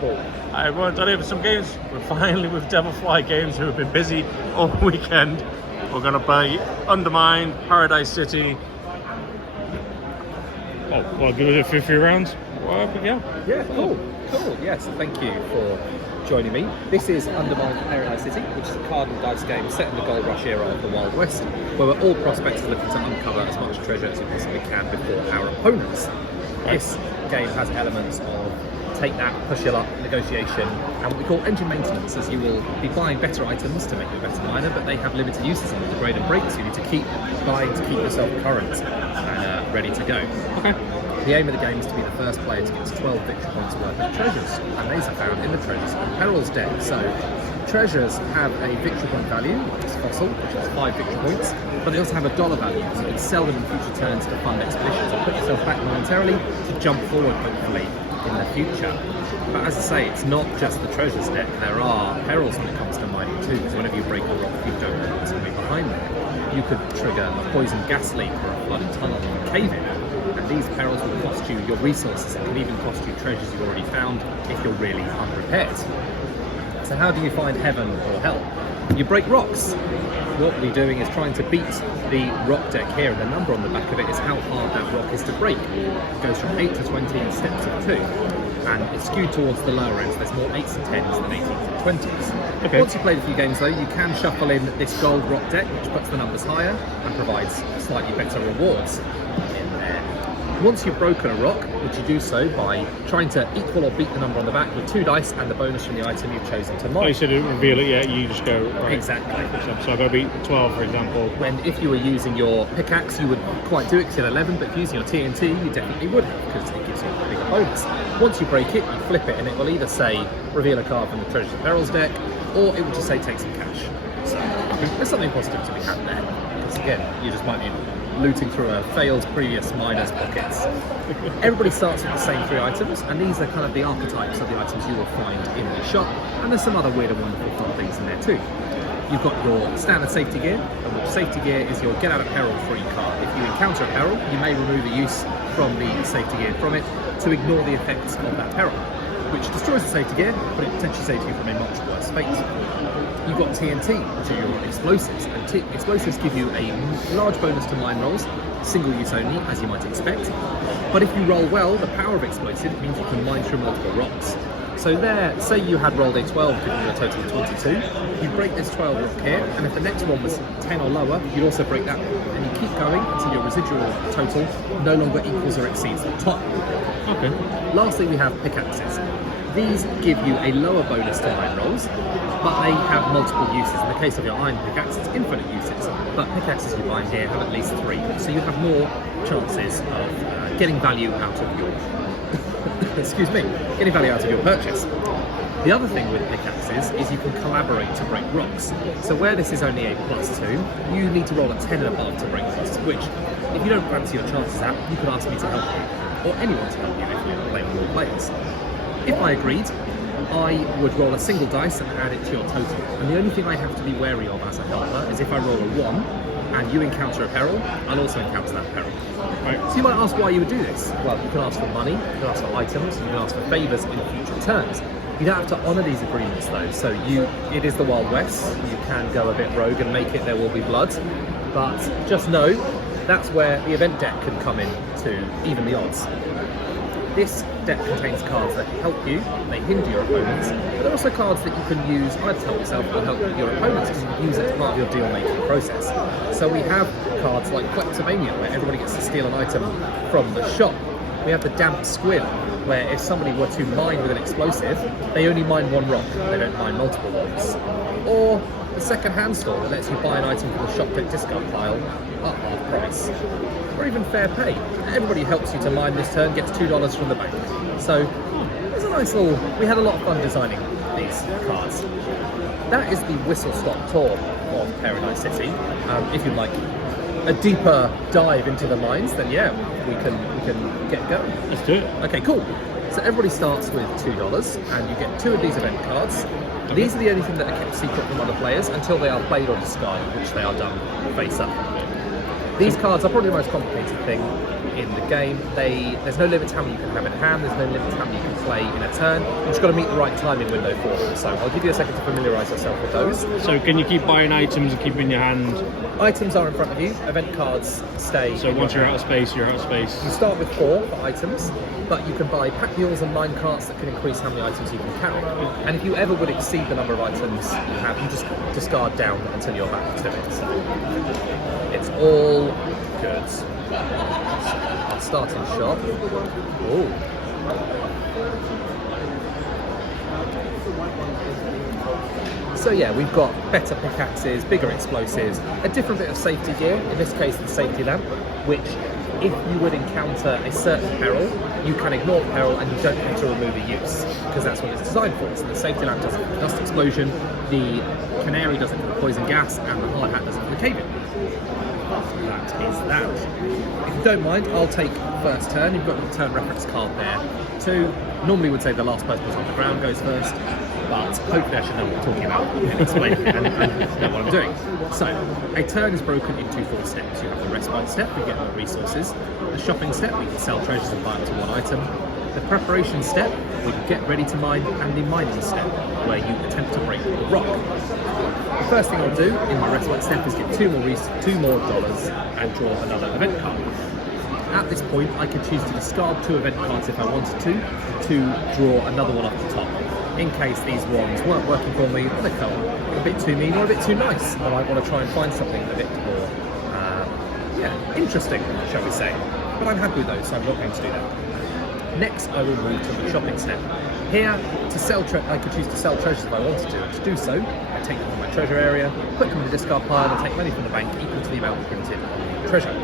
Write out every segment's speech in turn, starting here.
Paul. Hi everyone, today for some games. We're finally with Devilfly Games, who have been busy all weekend. We're going to play Undermined, Paradise City. Oh, well, give it a few rounds. Well, yeah. Yeah, cool. Yes, thank you for joining me. This is Undermined Paradise City, which is a card and dice game set in the gold rush era of the Wild West, where we're all prospectors looking to uncover as much treasure as we possibly can before our opponents. This game has elements of take that, push your luck, negotiation, and what we call engine maintenance, as you will be buying better items to make you a better miner, but they have limited uses and degrade and break, so you need to keep buying to keep yourself current and ready to go. Okay. The aim of the game is to be the first player to get to 12 victory points worth of treasures, and these are found in the Treasures and Perils deck. So, treasures have a victory point value, it's fossil, which is 5 victory points, but they also have a dollar value, so you can sell them in future turns to fund expeditions or put yourself back momentarily to jump forward, hopefully, in the future. But as I say, it's not just the treasures deck, there are perils when it comes to mining too, because whenever you break a rock, you don't know what's going to be behind there. You could trigger a poison gas leak or a flooded tunnel or a cave-in, and these perils will cost you your resources. It can even cost you treasures you've already found if you're really unprepared. So how do you find heaven or hell? You break rocks. What we're doing is trying to beat the rock deck here, and the number on the back of it is how hard that rock is to break. It goes from 8 to 20 in steps of 2, and it's skewed towards the lower end, so there's more 8s and 10s than 18s and 20s. Okay. Once you've played a few games though, you can shuffle in this gold rock deck, which puts the numbers higher and provides slightly better rewards in there. Once you've broken a rock, which you do so by trying to equal or beat the number on the back with 2 dice and the bonus from the item you've chosen to mine. Oh, you said it reveal it, yeah, you just go, right. Exactly. So I've got to beat 12, for example. When if you were using your pickaxe, you would quite do it because you had 11, but if using your TNT, you definitely would have, because it gives you a bigger bonus. Once you break it, you flip it, and it will either say reveal a card from the Treasures and Perils deck, or it will just say take some cash. So there's something positive to be had there, because again, you just might be looting through a failed previous miner's pockets. Everybody starts with the same 3 items, and these are kind of the archetypes of the items you will find in the shop, and there's some other weird and wonderful fun things in there too. You've got your standard safety gear, and which safety gear is your get out of peril free card. If you encounter a peril, you may remove a use from the safety gear from it to ignore the effects of that peril, which destroys the safety gear, but it potentially saves you from a much worse fate. You've got TNT, which are your explosives, and explosives give you a large bonus to mine rolls, single use only, as you might expect. But if you roll well, the power of explosive means you can mine through multiple rocks. So there, say you had rolled a 12, giving you a total of 22, you break this 12 rock here, and if the next one was 10 or lower, you'd also break that one. And you keep going until your residual total no longer equals or exceeds the top. Okay. Lastly, we have pickaxes. These give you a lower bonus to mine rolls, but they have multiple uses. In the case of your iron pickaxe, it's infinite uses, but pickaxes you find here have at least 3, so you have more chances of getting value out of your getting value out of your purchase. The other thing with pickaxes is you can collaborate to break rocks. So where this is only a +2, you need to roll a 10 and above to break this, which, if you don't fancy your chances at, you could ask me to help you, or anyone to help you if you're playing with more players. If I agreed, I would roll a single dice and add it to your total. And the only thing I have to be wary of as a helper is if I roll a 1 and you encounter a peril, I'll also encounter that peril. Right. So you might ask why you would do this. Well, you can ask for money, you can ask for items, you can ask for favours in future turns. You don't have to honour these agreements though, so it is the Wild West, you can go a bit rogue and make it there will be blood, but just know that's where the event deck can come in to even the odds. This deck contains cards that help you, they hinder your opponents, but there are also cards that you can use either to help yourself or help your opponents, because you can use it as part of your deal-making process. So we have cards like Kleptomania, where everybody gets to steal an item from the shop. We have the Damp Squid, where if somebody were to mine with an explosive, they only mine 1 rock, they don't mine multiple ones. Or the Second Hand Store, that lets you buy an item from the shop deck discount pile at half price. Or even Fair Pay. Everybody helps you to mine this turn, gets $2 from the bank. So there's a nice little, we had a lot of fun designing these cards. That is the whistle-stop tour of Paradise City. If you'd like a deeper dive into the mines, then yeah, we can get going. Let's do it. Okay, cool. So everybody starts with $2, and you get 2 of these event cards. Okay. These are the only thing that are kept secret from other players until they are played or discarded, which they are done face up. These cards are probably the most complicated thing. in the game. There's no limit to how many you can have in hand, there's no limit to how many you can play in a turn. You've just got to meet the right timing window for them. So I'll give you a second to familiarise yourself with those. So can you keep buying items and keep them in your hand? Items are in front of you, event cards stay. So once you're out of space, you're out of space. You start with 4 for items, but you can buy pack mules and mine carts that can increase how many items you can carry. And if you ever would exceed the number of items you have, you just discard down until you're back to it. So it's all good. I'll start in shop. Ooh. So yeah, we've got better pickaxes, bigger explosives, a different bit of safety gear, in this case the safety lamp, which if you would encounter a certain peril, you can ignore the peril and you don't have to remove a use, because that's what it's designed for. So the safety lamp does it for the dust explosion, the canary does it for the poison gas, and the hard hat does it for the cave-in. That is that. If you don't mind, I'll take first turn. You've got the turn reference card there too. Normally would say the last person who's on the ground goes first, but hopefully I should know what I'm talking about and explain it and know what I'm doing. So, a turn is broken into 4 steps. You have the respite step, we get more resources. The shopping step, we can sell treasures and buy up to 1 item. The preparation step, we can get ready to mine, and the mining step, where you attempt to break the rock. The first thing I'll do in my respite step is get 2 more dollars and draw another event card. At this point, I can choose to discard 2 event cards if I wanted to draw another one off the top. In case these ones weren't working for me, or they felt a bit too mean or a bit too nice, I might want to try and find something a bit more interesting, shall we say. But I'm happy with those, so I'm not going to do that. Next, I will move to the shopping step. Here, to sell I could choose to sell treasures if I wanted to, and to do so, I take them from my treasure area, put them in the discard pile, and take money from the bank equal to the amount printed on the treasure.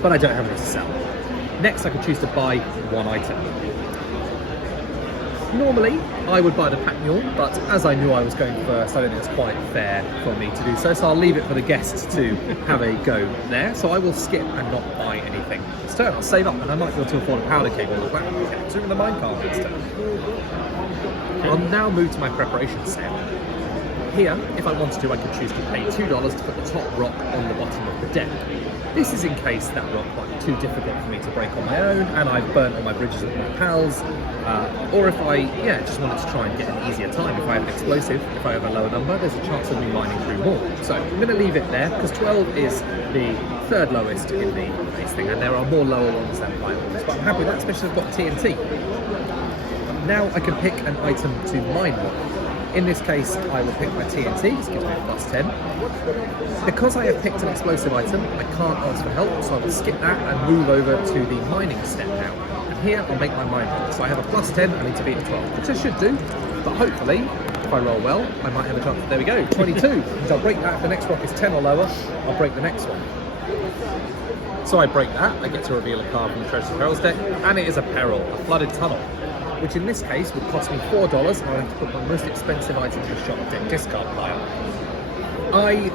But I don't have any to sell. Next, I could choose to buy 1 item. Normally, I would buy the pack mule, but as I knew I was going first, I don't think it's quite fair for me to do so, so I'll leave it for the guests to have a go there. So I will skip and not buy anything this turn. I'll save up, and I might be able to afford a powder cable or that. So even the minecart next turn. I'll now move to my preparation step. Here, if I wanted to, I could choose to pay $2 to put the top rock on the bottom of the deck. This is in case that rock might be too difficult for me to break on my own, and I've burnt all my bridges with my pals, or if I just wanted to try and get an easier time. If I have an explosive, if I have a lower number, there's a chance of me mining through more. So I'm going to leave it there, because 12 is the 3rd lowest in the base thing, and there are more lower ones than higher ones, but I'm happy with that, especially if I've got TNT. Now I can pick an item to mine with. In this case, I will pick my TNT, this gives me a +10. Because I have picked an explosive item, I can't ask for help, so I will skip that and move over to the mining step now. And here, I'll make my mine roll. So I have a +10, I need to beat a 12, which I should do, but hopefully, if I roll well, I might have a chance. There we go, 22. Because I'll break that, if the next rock is 10 or lower, I'll break the next one. So I break that, I get to reveal a card from the Treasures and Perils deck, and it is a peril, a flooded tunnel, which in this case would cost me $4, and I'll have to put my most expensive item in the shop deck discard pile. I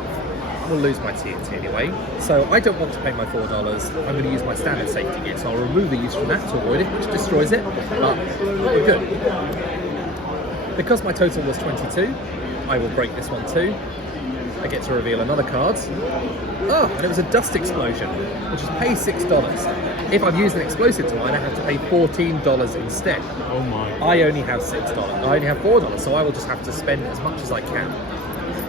will lose my TNT anyway, so I don't want to pay my $4. I'm going to use my standard safety gear, so I'll remove the use from that to avoid it, which destroys it, but we're good. Because my total was 22, I will break this one too. I get to reveal another card. Oh, and it was a dust explosion, which is pay $6. If I'm using an explosive to mine, I have to pay $14 instead. Oh my. I only have $6. I only have $4, so I will just have to spend as much as I can.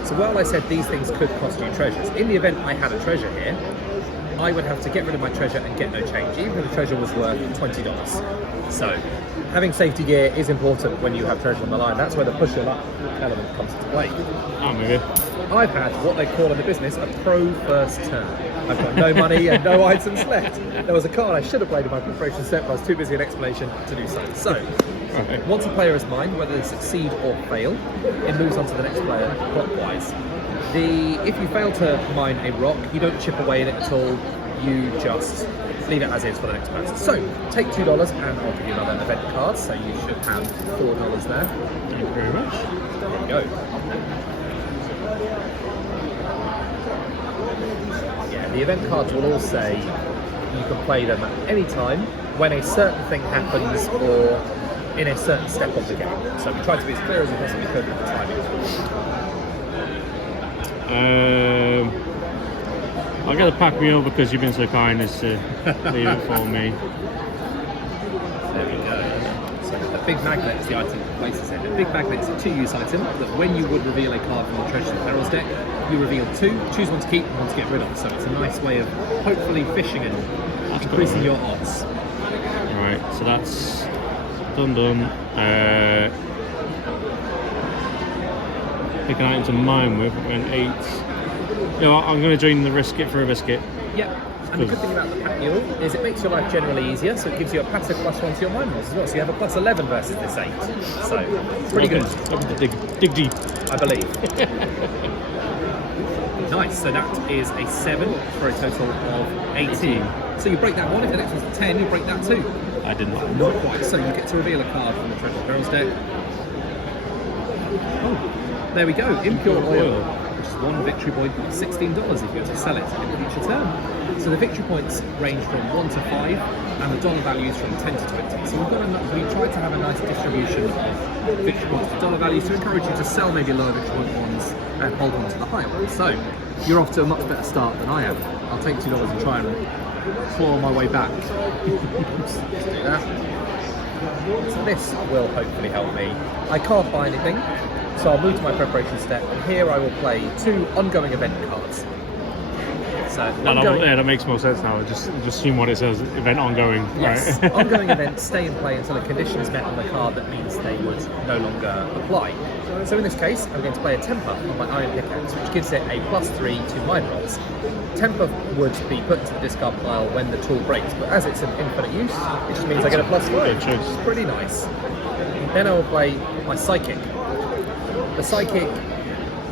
So while I said these things could cost you treasures, in the event I had a treasure here, I would have to get rid of my treasure and get no change, even if the treasure was worth $20. So having safety gear is important when you have treasure on the line. That's where the push your luck element comes into play. Oh, maybe. I've had what they call in the business a pro first turn. I've got no money and no items left. There was a card I should have played in my preparation step, but I was too busy in explanation to do so. So, once a player is mined, whether they succeed or fail, it moves on to the next player clockwise. If you fail to mine a rock, you don't chip away at it at all, you just leave it as is for the next person. So, take $2 and I'll give you another event card, so you should have $4 there. Thank you very much. There you go. Yeah, the event cards will all say you can play them at any time when a certain thing happens or in a certain step of the game. So we tried to be as clear as we possibly could with the timing. I'll get the pack meal because you've been so kind as to leave it for me. There we go. So the big magnet is the item that places it. A big magnet is a 2-use item that when you would reveal a card from the Treasures and Perils deck, you reveal 2, choose one to keep and one to get rid of. So it's a nice way of hopefully fishing and increasing your odds. Right, so that's done. Pick an item to mine with, and 8. You know what, I'm going to join the risk it for a biscuit. Yeah, and the good thing about the pack mule is it makes your life generally easier, so it gives you a passive +1 to your mine rolls as well, so you have a +11 versus this 8. So, it's pretty good. Welcome to dig deep. I believe. Nice, so that is a 7 for a total of 18. So you break that one, if the next one's a 10, you break that too. I didn't. Not quite, so you get to reveal a card from the Treasure Perils deck. Oh, there we go, Impure Oil, which is 1 victory point, $16 if you were to sell it in the future turn. So the victory points range from 1 to 5, and the dollar values from 10 to 20. So we tried to have a nice distribution of victory points to dollar values to encourage you to sell maybe lower victory point ones and hold on to the higher ones. So you're off to a much better start than I am. I'll take $2 and try and claw my way back. Let's do that. So this will hopefully help me. I can't buy anything, so I'll move to my preparation step, and here I will play 2 ongoing event cards. So that makes more sense now. Just assume what it says. Event ongoing. Yes, Right. ongoing events stay in play until a condition is met on the card that means they would no longer apply. So in this case, I'm going to play a temper on my iron pickaxe, which gives it a +3 to mine rolls. Temper would be put into the discard pile when the tool breaks, but as it's an infinite use, it just means I get a +5, which is pretty nice. Then I will play my psychic. The psychic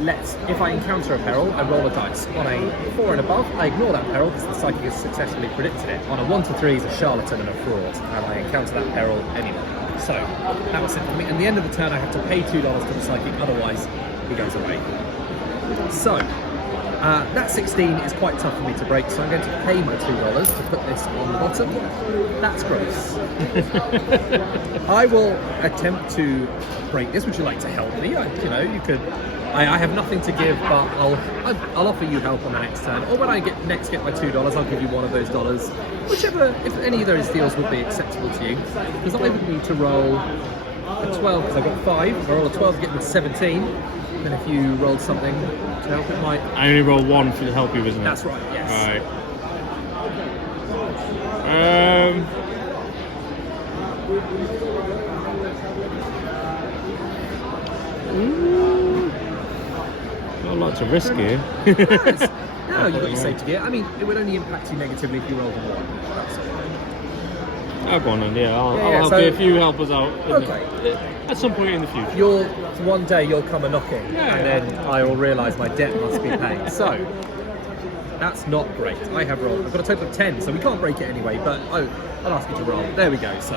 lets, if I encounter a peril, I roll a dice. On a 4 and above, I ignore that peril because the psychic has successfully predicted it. On a 1 to 3 is a charlatan and a fraud, and I encounter that peril anyway. So that was it for me. At the end of the turn, I have to pay $2 to the psychic, otherwise he goes away. So that 16 is quite tough for me to break, so I'm going to pay my $2 to put this on the bottom. That's gross. I will attempt to break this. Would you like to help me? You could. I have nothing to give, but I'll offer you help on the next turn. Or when I get my $2, I'll give you one of those dollars. Whichever, if any of those deals would be acceptable to you. Because I would need to roll a 12, because I've got 5. I roll a 12 to get me to 17. And if you rolled something to help, it might... I only roll 1 to help you, isn't it? That's right, yes. Alright. Not a lot to risk here. No, you've got your safety gear. I mean, it would only impact you negatively if you rolled a 1. That's all. I'll go on then, I'll help you if you help us out. At some point in the future. One day you'll come a knocking, and then I will realise my debt must be paid. So, that's not great. I've got a total of 10, so we can't break it anyway, but I'll ask you to roll. There we go. So,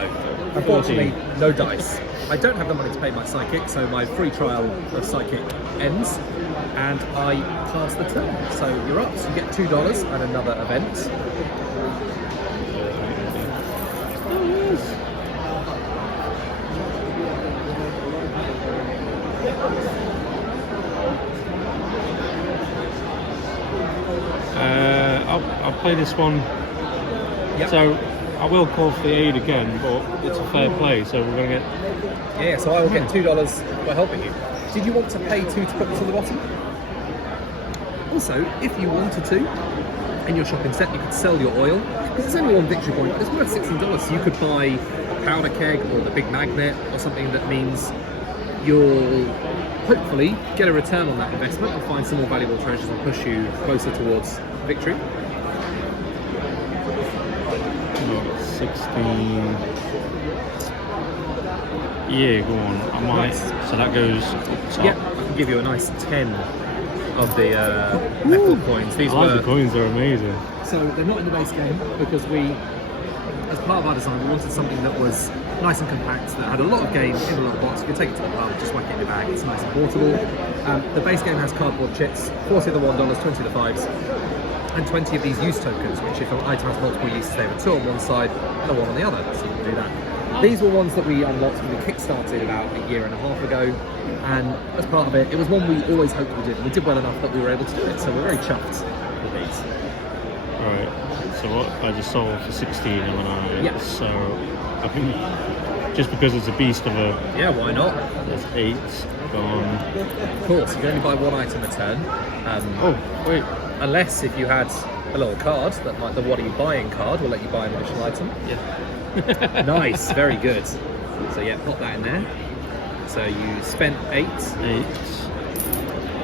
unfortunately, no dice. I don't have the money to pay my psychic, so my free trial of psychic ends, and I pass the turn. So you're up, so you get $2 and another event. I'll play this one. Yep. So I will call for the aid again, but it's a fair play, so we're going to get... Yeah, so I will get $2 for helping you. Did you want to pay 2 to put this on the bottom? Also, if you wanted to, in your shopping set, you could sell your oil, because it's only 1 victory point, but it's worth $16, so you could buy a powder keg or the big magnet or something that means you'll hopefully get a return on that investment and find some more valuable treasures and push you closer towards victory. 16. Yeah, go on. I might. Nice. So that goes up top. Yeah, I can give you a nice 10 of the metal coins. These the coins are amazing. So they're not in the base game because we, as part of our design, we wanted something that was nice and compact, that had a lot of game in a little box. You can take it to the pub, just whack it in your bag. It's nice and portable. The base game has cardboard chips, 40 of the $1, 20 of the 5s. And 20 of these use tokens, which if an item has multiple uses, they have a 2 on one side and a 1 on the other, so you can do that. These were ones that we unlocked when we kickstarted about a year and a half ago, and as part of it, it was one we always hoped we did. We did well enough that we were able to do it, so we're very chuffed with these. Right. So what if I just sold for 16, haven't I? Yeah. So I think just because it's a beast of a. Yeah, why not? There's 8 gone. Of course, you can only buy 1 item a turn. Oh wait. Unless if you had a little card that might the what are you buying card will let you buy an additional item. Yeah. Nice, very good. So yeah, pop that in there. So you spent 8. 8.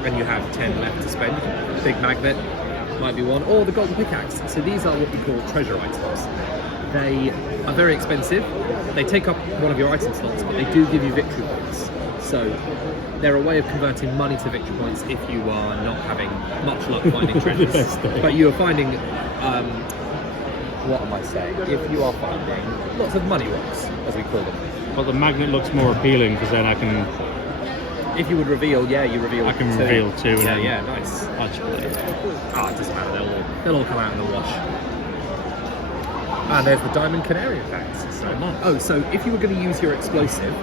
And you have 10 left to spend. Big magnet might be one, or the golden pickaxe. So these are what we call treasure items. They are very expensive. They take up one of your item slots, but they do give you victory points. So they're a way of converting money to victory points if you are not having much luck finding treasures. But you are finding, what am I saying? If you are finding lots of money rocks, as we call them. But the magnet looks more appealing because then I can. If you would reveal, yeah, you reveal. I can reveal 2. And Yeah, then yeah, nice. Actually. Ah, it doesn't matter. They'll all come out in the wash. And there's the Diamond Canary effect. So, nice. oh, so if you were going to use your explosive,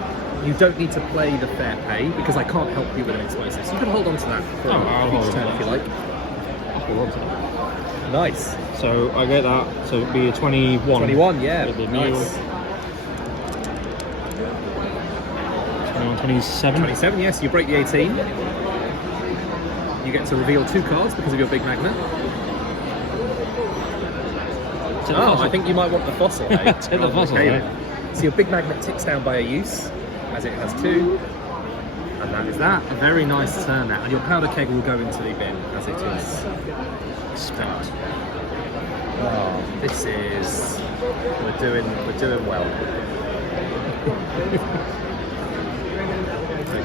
you don't need to play the fair pay because I can't help you with an explosive. So you can hold on to that for I'll hold each turn on if you like. I'll hold on to that. Nice. So I get that. So it'd be a 21. 21, yeah. With the Nice. 27. 27, yes. You break the 18. You get to reveal 2 cards because of your big magnet. Oh, I think you might want the fossil, eh? Take the fossil, Okay, yeah. then. So your big magnet ticks down by a use, as it has 2. And that is that. A very nice turn now. And your powder keg will go into the bin, as it is spent. Oh, this is... We're doing well.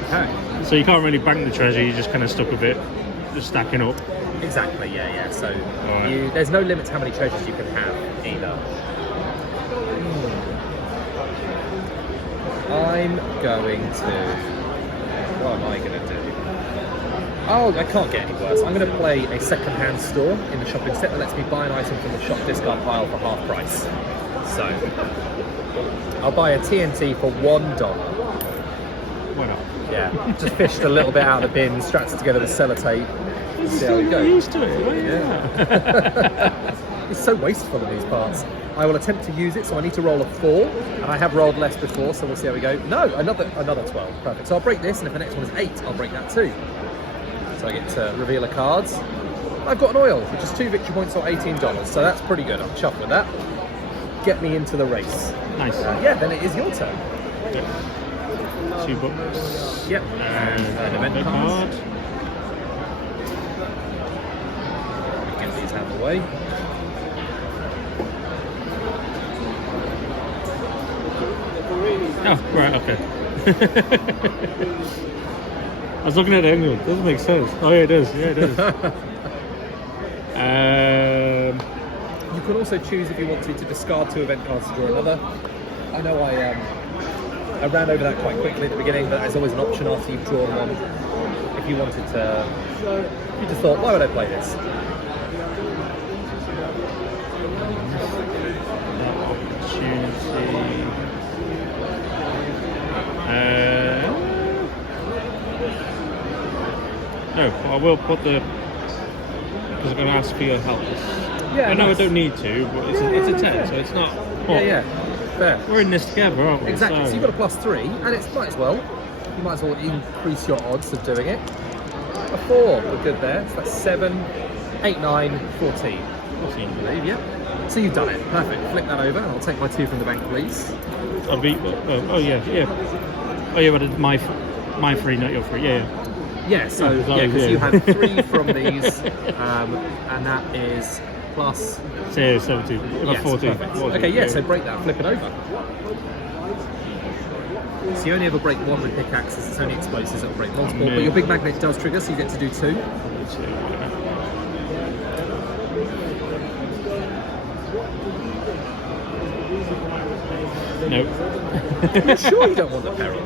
Okay. So you can't really bank the treasure, you're just kind of stuck with it, just stacking up. Exactly, yeah. So Right. there's no limit to how many treasures you can have either. I'm going to... What am I going to do? Oh, I can't get any worse. I'm going to play a second-hand store in the shopping set that lets me buy an item from the shop discard pile for half price. So, I'll buy a TNT for $1. Why not? Yeah, just fished a little bit out of the bin, strapped it together with sellotape. See how we You're go. used to it, right? Yeah. It's so wasteful in these parts. I will attempt to use it, so I need to roll a 4, and I have rolled less before, so we'll see how we go. No, another 12. Perfect. So I'll break this, and if the next one is 8, I'll break that too. So I get to reveal a card. I've got an oil, which is 2 victory points or $18, so that's pretty good. I'm chuffed with that. Get me into the race. Nice. Yeah, then it is your turn. Okay. 2 books. Yep. And an event a card. Get these out of the way. Oh, right, okay. I was looking at it anyway. It doesn't make sense. Oh, yeah, it does. Yeah, it does. You can also choose if you want to discard 2 event cards to draw another. I know I ran over that quite quickly at the beginning, but there's always an option after you've drawn one. If you wanted to, you just thought, why would I play this? Opportunity. No, I will put the. Because I'm going to ask for your help. Yeah, I know nice. I don't need to, but it's a 10, so it's not. Yeah, fair. We're in this together, aren't we? Exactly. So you've got a +3, and it's might as well. You might as well increase your odds of doing it. A 4, we're good there. So that's 7, 8, 9, 14. 14, I believe. Yeah. So you've done it. Perfect. Flip that over. I'll take my 2 from the bank, please. I'll be. Oh yeah. Oh yeah, but it's my 3, not your 3. Yeah. Yeah. So because you have 3 from these, and that is plus. So 17. Yes, 14. perfect. 14. Okay. Yeah. So break that. Flip it over. So you only ever break 1 with pickaxes. It's only explosives that will break multiple. But your big magnet does trigger, so you get to do 2. Nope. You're sure you don't want the peril?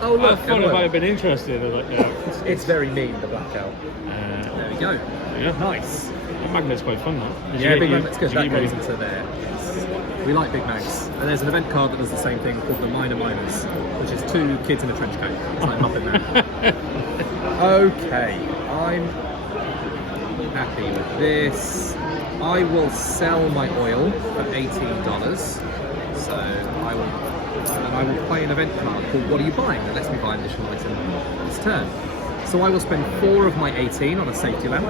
Oh look, I thought it might have been interesting. I was like, no. It's very mean, the blackout. There we go. Yeah. Nice. The magnet's quite fun, though. Yeah, big magnet's good. That goes into there. We like big mags. And there's an event card that does the same thing called the Minor Miners, which is 2 kids in a trench coat. It's like Muppet Man. Okay, I'm happy with this. I will sell my oil for $18. So I will play an event card called What Are You Buying? That lets me buy an additional item this turn. So I will spend 4 of my 18 on a safety lamp.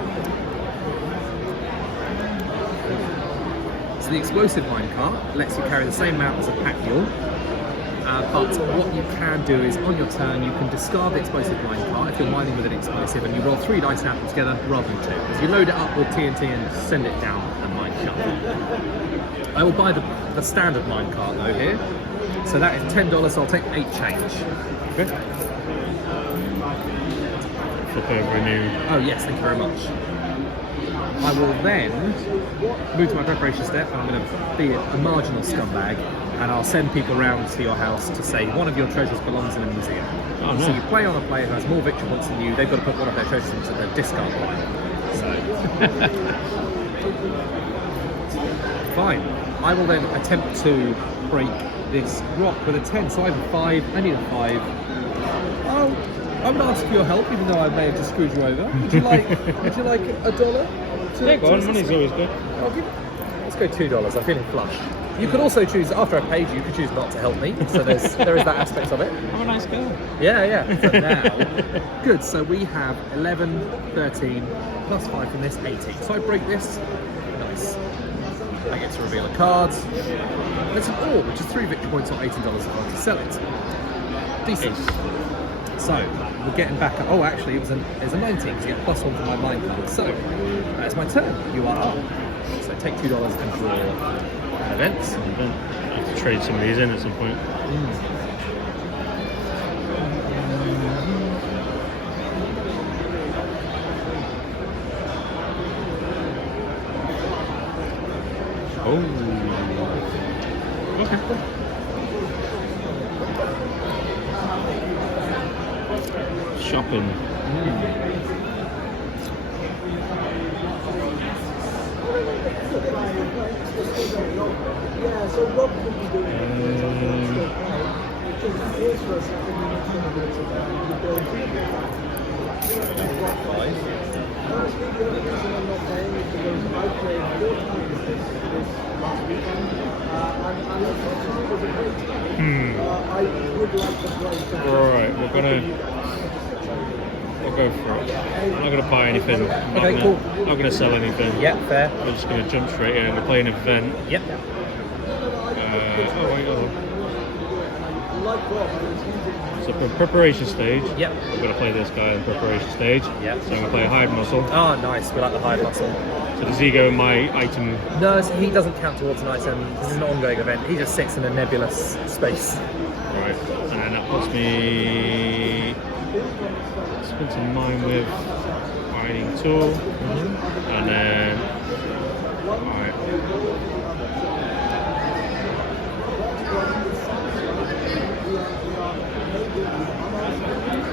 So the explosive minecart lets you carry the same amount as a pack mule. But what you can do is, on your turn, you can discard the explosive minecart if you're mining with an explosive, and you roll 3 dice and add them together rather than 2. Because you load it up with TNT and send it down a minecart. I will buy the standard minecart though here. So that is $10, so I'll take 8 change. Okay. Flip over a new. Oh yes, thank you very much. I will then move to my preparation step, and I'm going to be a marginal scumbag, and I'll send people around to your house to say one of your treasures belongs in a museum. Oh, no. So you play on a player who has more victory points than you, they've got to put one of their treasures into the discard pile. So, fine. I will then attempt to break this rock with a 10. So I have a 5, I need a 5. Oh, I'm going to ask for your help, even though I may have just screwed you over. Would you like $1? Yeah, go on, money's always good. Let's go $2. I'm feeling flush. You could also choose, after I paid you could choose not to help me. So there is that aspect of it. I'm a nice girl. Yeah. But now, good. So we have 11, 13, plus 5 from this, 18. So I break this. Nice. I get to reveal a card. It's an ore, which is 3 victory points or $18 if I want to sell it. Decent. So we're getting back up. Oh, actually, it was a 19 because you get +1 from my mind card. So that's my turn. You are up. So take $2 and draw an event. I have to trade some of these in at some point. Oh. Okay. Shopping. Alright, we'll go for it. I'm not going to buy anything. Cool. Not going to sell anything. Yeah, fair. We're just going to jump straight in. We're playing an event. Yep. So for preparation stage, Yep. we're going to play this guy in preparation stage. Yep. So I'm going to play a hide muscle. Oh, nice. We like the hide muscle. So does he go in my item? No, he doesn't count towards an item. This is an ongoing event. He just sits in a nebulous space. Right. And then that puts me... Spend some mine with hiding tool. And then... Alright.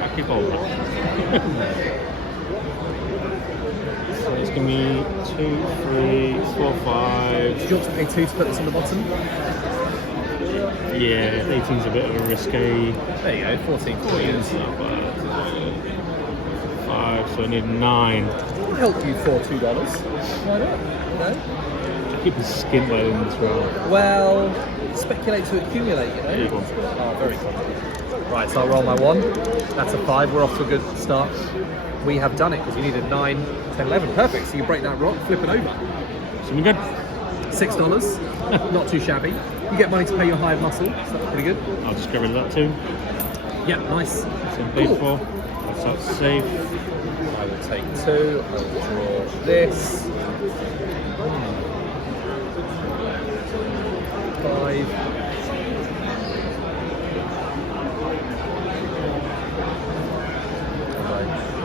I keep hold of So it's going to be 2, 3, 4, 5. Do you want to pay 2 to put this on the bottom? Yeah, 18's a bit of a risque. There you go, 14. 14's not bad. 5, so I need 9. I'll help you for $2. Why not? No? I keep the skin well in this round. Well, speculate to accumulate, you know? Yeah, go on. Oh, very good. Right, so I'll roll my 1. That's a 5. We're off to a good start. We have done it because you needed 9, 10, 11. Perfect. So you break that rock, flip it over. Something good? $6. Not too shabby. You get money to pay your hired muscle, so that's pretty good. I'll just get rid of that too. Yeah, nice. So I'm paid for. That's safe. I will take 2. I will draw this. 5.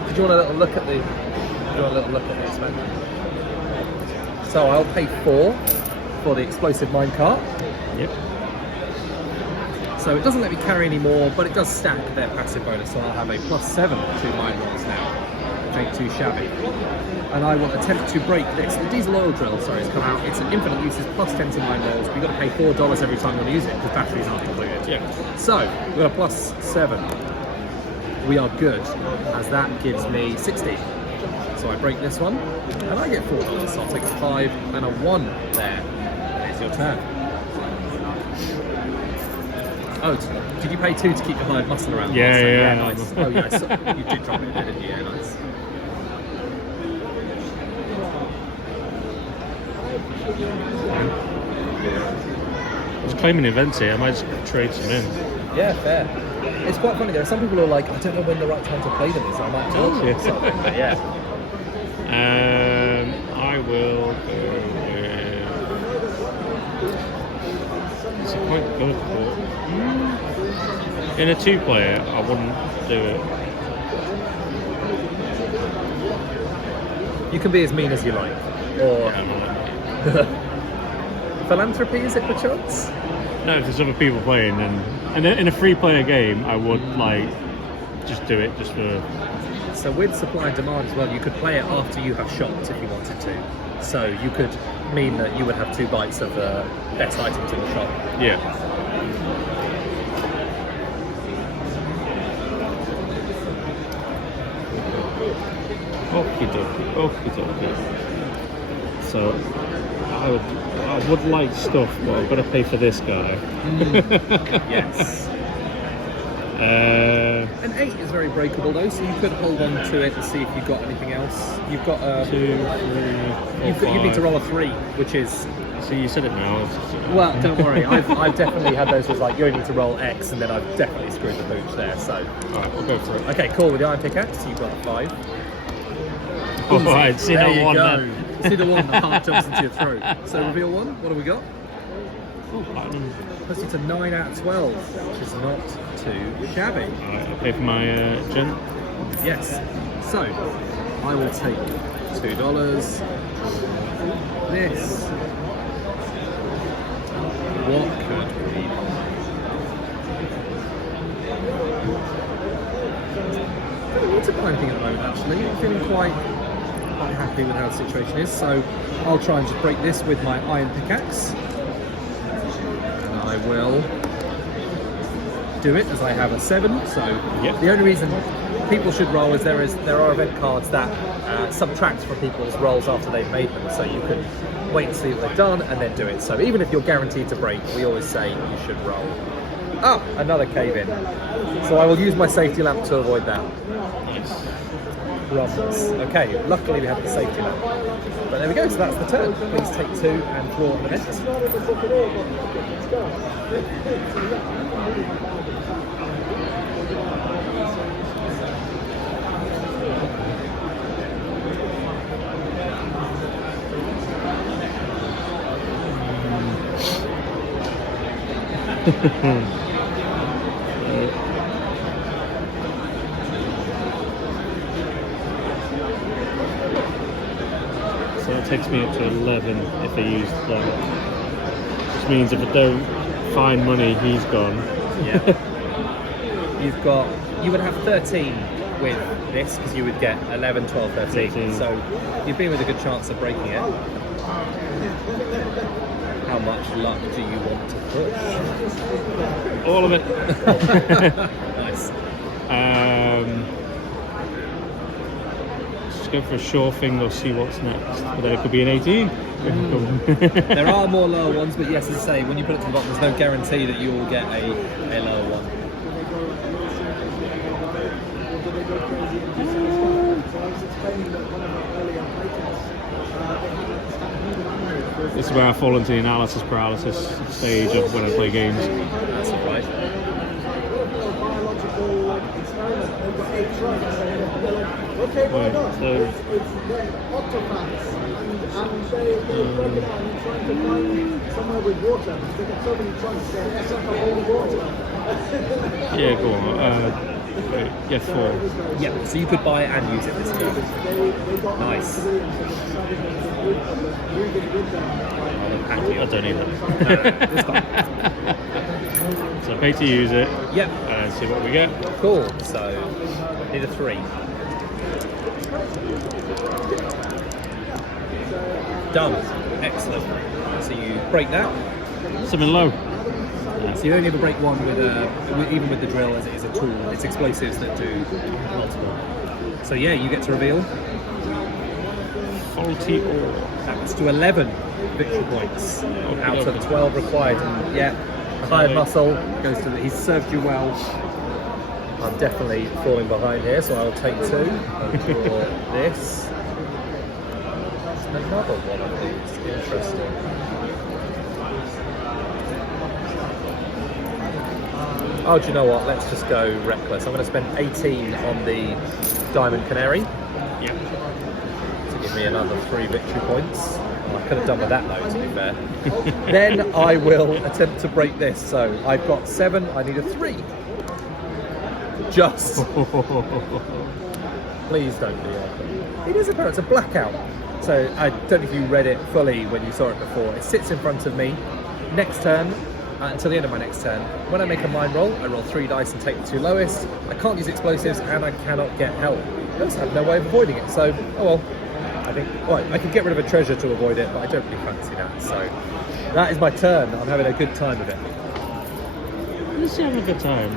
Did you want a little look at this, man? So I'll pay 4 for the explosive minecart. Yep. So it doesn't let me carry any more, but it does stack their passive bonus, so I'll have a +7 to mine rolls now. Which ain't too shabby. And I will attempt to break this. The diesel oil drill, sorry, has come out. It's an infinite use, it's +10 to mine rolls. We've got to pay $4 every time we want to use it, because batteries aren't included. Yeah. So, we've got a +7. We are good, as that gives me 16. So I break this one, and I get $4. So I'll take a 5 and a 1 there. It's your turn. Oh, did you pay 2 to keep your hired muscle around? Yeah, so, yeah. Nice. Oh, yeah, so you did drop it, didn't you? Yeah, nice. I was claiming events here. I might just trade some in. Yeah, fair. It's quite funny. There are some people who are like, I don't know when the right time to play them is. I might tell you something. But yeah. I will go with. It's quite good, but in a 2-player, I wouldn't do it. You can be as mean as you like. Or philanthropy, is it perchance? No, if there's other people playing, then and in a 3-player game, I would like just do it just for. So with supply and demand as well, you could play it after you have shopped if you wanted to. So you could mean that you would have 2 bites of the best items in the shop. Yeah. Okie dokie. So I would like stuff, but I've got to pay for this guy. Yes. An 8 is very breakable though, so you could hold on to it and see if you've got anything else. You've got 2, 3, 4, you need to roll a 3, which is. So you said it now. Well, don't worry. I've definitely had those. Was like you only need to roll X, and then I've definitely screwed the pooch there. So. Alright, we'll go for it. Okay, cool. With the iron pickaxe, you've got a 5. Alright, see there that you one go. then. See the one that heart jumps into your throat. So reveal 1. What have we got? Oh, platinum. Puts you to 9 out of 12, which is not too shabby. Alright, I'll pay for my gent. Yes. So I will take $2. This. What could we? I don't need to buy anything at the moment. Actually, I'm feeling quite happy with how the situation is. So I'll try and just break this with my iron pickaxe. I will do it as I have a 7. So Yep. the only reason people should roll is there are event cards that subtract from people's rolls after they've made them. So you can wait and see what they've done and then do it. So even if you're guaranteed to break, we always say you should roll. Ah, another cave in. So I will use my safety lamp to avoid that. Nice. Runs. Okay, luckily we have the safety lamp. But there we go, so that's the turn. Please take 2 and draw on the next. So that takes me up to 11 if I use that. Which means if I don't find money, he's gone. Yeah. You would have 13 with this because you would get 11, 12, 13. So you'd be with a good chance of breaking it. How much luck do you want to push? All of it. Nice. Just go for a sure thing or see what's next. But then it could be an 18. There are more lower ones, but yes, as I say, when you put it to the bottom, there's no guarantee that you will get a lower one. This is where I fall into the analysis paralysis stage of when I play games. That's right. Right, so yeah, go on. Wait, 4. Yeah, so you could buy it and use it this turn. Nice. I don't need that. It's fine. So pay to use it. Yep. And see what we get. Cool. So need a 3. Done. Excellent. So you break that. Something low. So you only ever break one even with the drill, as it is a tool. It's explosives that do multiple. So yeah, you get to reveal. faulty ore. That's to 11 victory points out of the 12 required. And yeah, hired muscle goes to he's served you well. I'm definitely falling behind here, so I'll take 2. I'll draw this. Another one of these. Interesting. Oh, do you know what? Let's just go reckless. I'm going to spend 18 on the Diamond Canary. Yeah. To give me another 3 victory points. I could have done with that though, to be fair. Then I will attempt to break this. So I've got 7, I need a 3. Just. Please don't be it is it's a blackout. So I don't know if you read it fully when you saw it before. It sits in front of me. Next turn, until the end of my next turn. When I make a mine roll, I roll 3 dice and take the 2 lowest. I can't use explosives and I cannot get help. I also have no way of avoiding it. So, oh well. I think, well, I could get rid of a treasure to avoid it, but I don't really fancy that. So that is my turn. I'm having a good time of it. Just having a good time.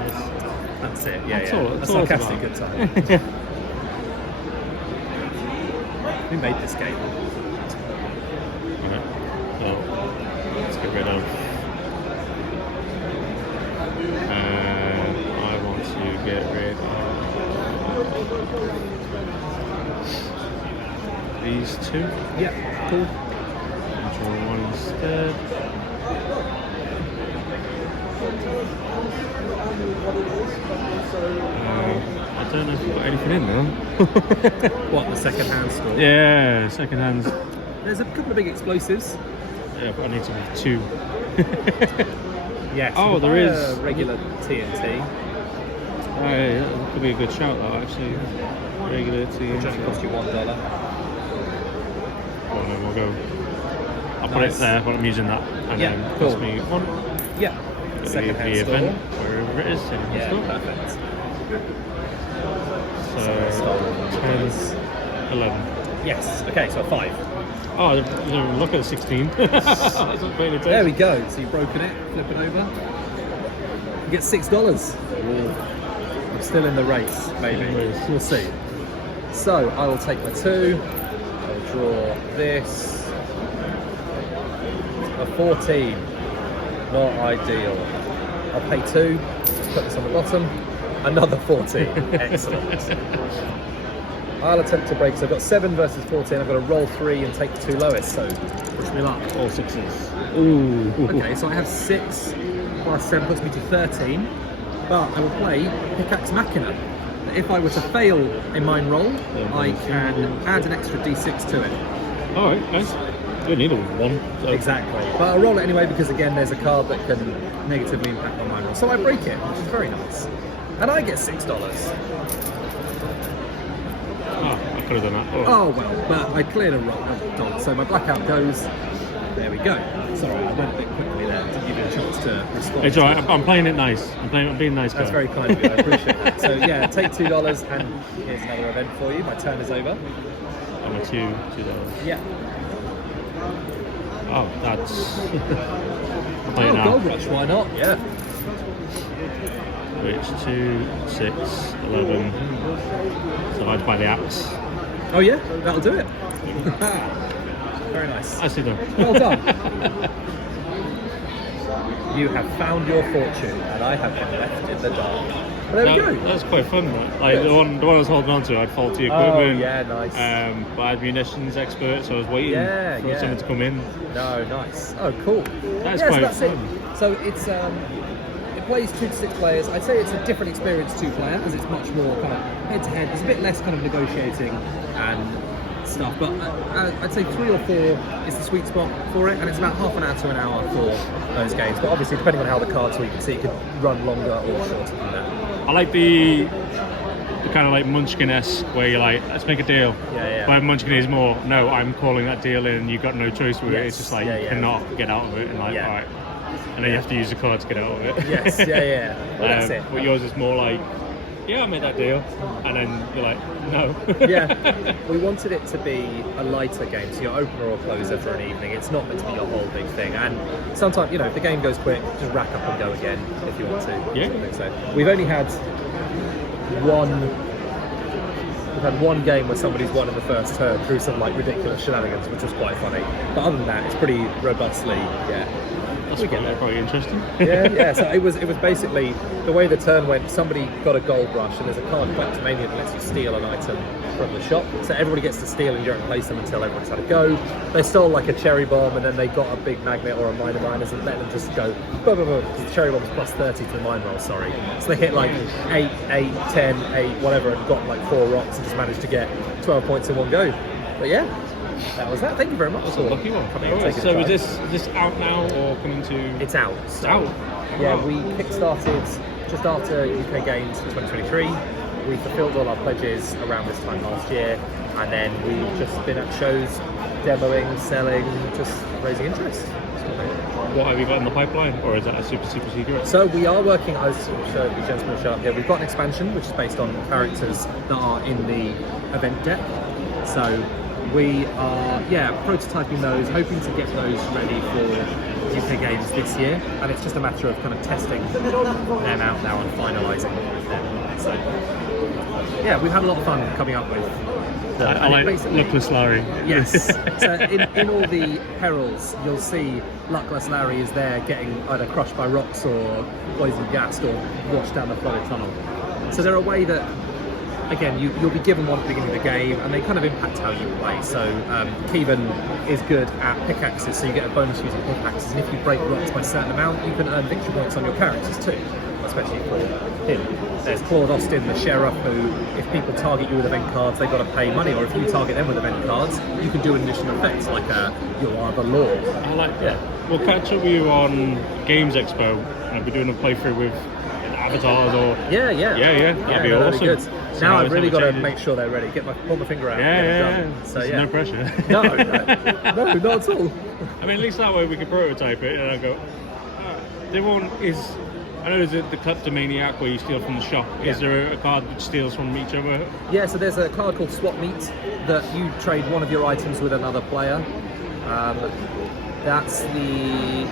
That's it. Yeah, That's yeah. all- A that's all it's sarcastic about. good time. Who made this game? Right. So let's get rid of. I want to get rid of these 2. Yeah, cool. And draw 1 instead. I don't know if you've got anything in there. What, the second hand store? Yeah, second hands. There's a couple of big explosives. Yeah, but I need to have 2. Yes. Oh, there is. Regular TNT. Oh, yeah, that could be a good shout though, actually. Regular tea. Which only cost you $1. Well, then we'll go. I'll put Nice. it there while I'm using that. And Yeah, then cool. cost me 1. Yeah. Second hand the store. event, wherever it is. Second hand Yeah, store. perfect. So, Stolen 10, 11. Yes. Okay, so 5. Oh, they're look at 16. I wasn't paying attention. There we go. So you've broken it. Flip it over. You get $6. I'm still in the race, maybe. We'll see. So I will take my 2. I'll draw this. A 14. Not ideal. I'll pay 2. Just put this on the bottom. Another 14. Excellent. I'll attempt to break. So I've got 7 versus 14. I've got to roll 3 and take the 2 lowest. So push me luck. All 6s. Ooh. Okay, so I have 6 plus 7 puts me to 13. But I will play Pickaxe Machina. If I were to fail a mine roll, I can add an extra d6 to it. Alright, nice. You need a 1. So. Exactly. But I'll roll it anyway because again there's a card that can negatively impact my mine roll. So I break it, which is very nice. And I get $6. Oh, I could have done that. Oh well, but I cleared a dog, so my blackout goes. There we go. Sorry, I went a bit quickly there to give you a chance to respond. It's alright, I'm playing it nice. I'm being nice. That's guy. very kind of you, I appreciate that. So yeah, take $2 and here's another event for you. My turn is over. I'm a $2. Yeah. Oh, that's. I'll play it now. Gold Rush, why not? Yeah. Which 2, 6, 11. So I'd buy the axe. Oh yeah, that'll do it. Very nice. I see them. Well done. You have found your fortune, and I have been left in the dark. Well, there we go. That's quite fun. Like Good. the one I was holding on to, I had faulty Oh equipment. yeah, nice. But I had munitions expert, so I was waiting Yeah, for yeah. someone to come in. No, nice. Oh, cool. That's yeah, quite so that's fun. it. So it's it plays 2 to 6 players. I'd say it's a different experience 2-player as it's much more kind of head to head. There's a bit less kind of negotiating and stuff, but I'd say 3 or 4 is the sweet spot for it, and it's about half an hour to an hour for those games. But obviously, depending on how the cards are, you can see it could run longer or shorter than that. I like the kind of like Munchkin-esque where you're like, let's make a deal. Yeah, yeah. But Munchkin is more, no, I'm calling that deal in, and you've got no choice with it. Yes, It's just like yeah, you yeah. cannot get out of it, and like, Yeah. alright. And then you have to use the card to get out of it. Yes, yeah, yeah. Well, that's it. But yours is more like, yeah, I made that deal, and then you're like, no. Yeah, we wanted it to be a lighter game, so your opener or closer for an evening. It's not meant to be your whole big thing. And sometimes, you know, if the game goes quick, just rack up and go again if you want to. Yeah. I think so. We've only had one had one game where somebody's won in the first turn through some like ridiculous shenanigans, which was quite funny. But other than that, it's pretty robustly, That's quite interesting. yeah. So it was basically the way the turn went. Somebody got a gold rush, and there's a card Kleptomania that lets you steal an item from the shop. So everybody gets to steal, and you don't place them until everyone's had a go. They stole like a cherry bomb, and then they got a big magnet or a minor miners, and let them just go. Blah, blah, blah, because the cherry bomb was plus 30 to the mine roll. Sorry, so they hit like 8, 10, 8, whatever, and got like 4 rocks, and just managed to get 12 points in one go. But yeah. That was that. Thank you very much. That's a lucky one. So is this out now or coming to? It's out. It's out. Yeah, we kickstarted just after UK Games in 2023. We fulfilled all our pledges around this time last year, and then we've just been at shows, demoing, selling, just raising interest. What have you got in the pipeline, or is that a super secret? So we are working, as the gentleman showed up here, we've got an expansion which is based on characters that are in the event deck. So we are, prototyping those, hoping to get those ready for UK Games this year, and it's just a matter of kind of testing them out now and finalising them. So, yeah, we've had a lot of fun coming up with. I like Luckless Larry. Yes. So in all the perils, you'll see Luckless Larry is there getting either crushed by rocks or poison gassed or washed down the flooded tunnel. So they're a way that, again, you'll be given one at the beginning of the game, and they kind of impact how you play. So Kevin is good at pickaxes, so you get a bonus using pickaxes, and if you break rocks by a certain amount, you can earn victory points on your characters too, especially for him. There's Claude Austin, the sheriff, who, if people target you with event cards, they've got to pay money, or if you target them with event cards, you can do an additional effect, like you are the Lord. I like that. We'll catch up with you on Games Expo, and I'll be doing a playthrough with avatars or... Yeah. That'd be awesome. Good. So now I've really got to changes. make sure they're ready. Pull my finger out. So There's no pressure. No, not at all. I mean, at least that way we can prototype it, and I go, the one is... I know there's the Kleptomaniac where you steal from the shop. Is there a card which steals from each other? Yeah, so there's a card called Swap Meet that you trade one of your items with another player.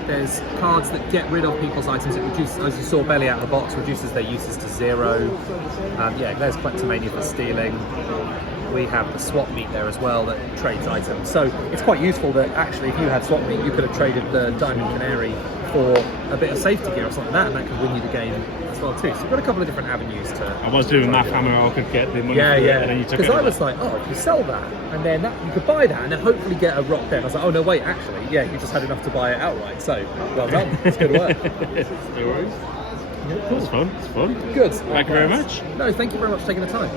There's cards that get rid of people's items. It reduces, as you saw belly out of the box, reduces their uses to 0. There's Kleptomania for stealing. We have the Swap Meet there as well that trades items. So it's quite useful that actually if you had Swap Meet, you could have traded the Diamond Canary for a bit of safety gear or something like that, and that could win you the game as well too. So you've got a couple of different avenues to... I was doing that hammer, I could get the money for it, and then you took it. Because I was like, if you sell that, and then you could buy that, and then hopefully get a rock then. I was like, oh no, wait, actually, you just had enough to buy it outright. So, well done. It's good work. No worries. Yeah, cool. It's fun. Good. Thank you very much. No, thank you very much for taking the time.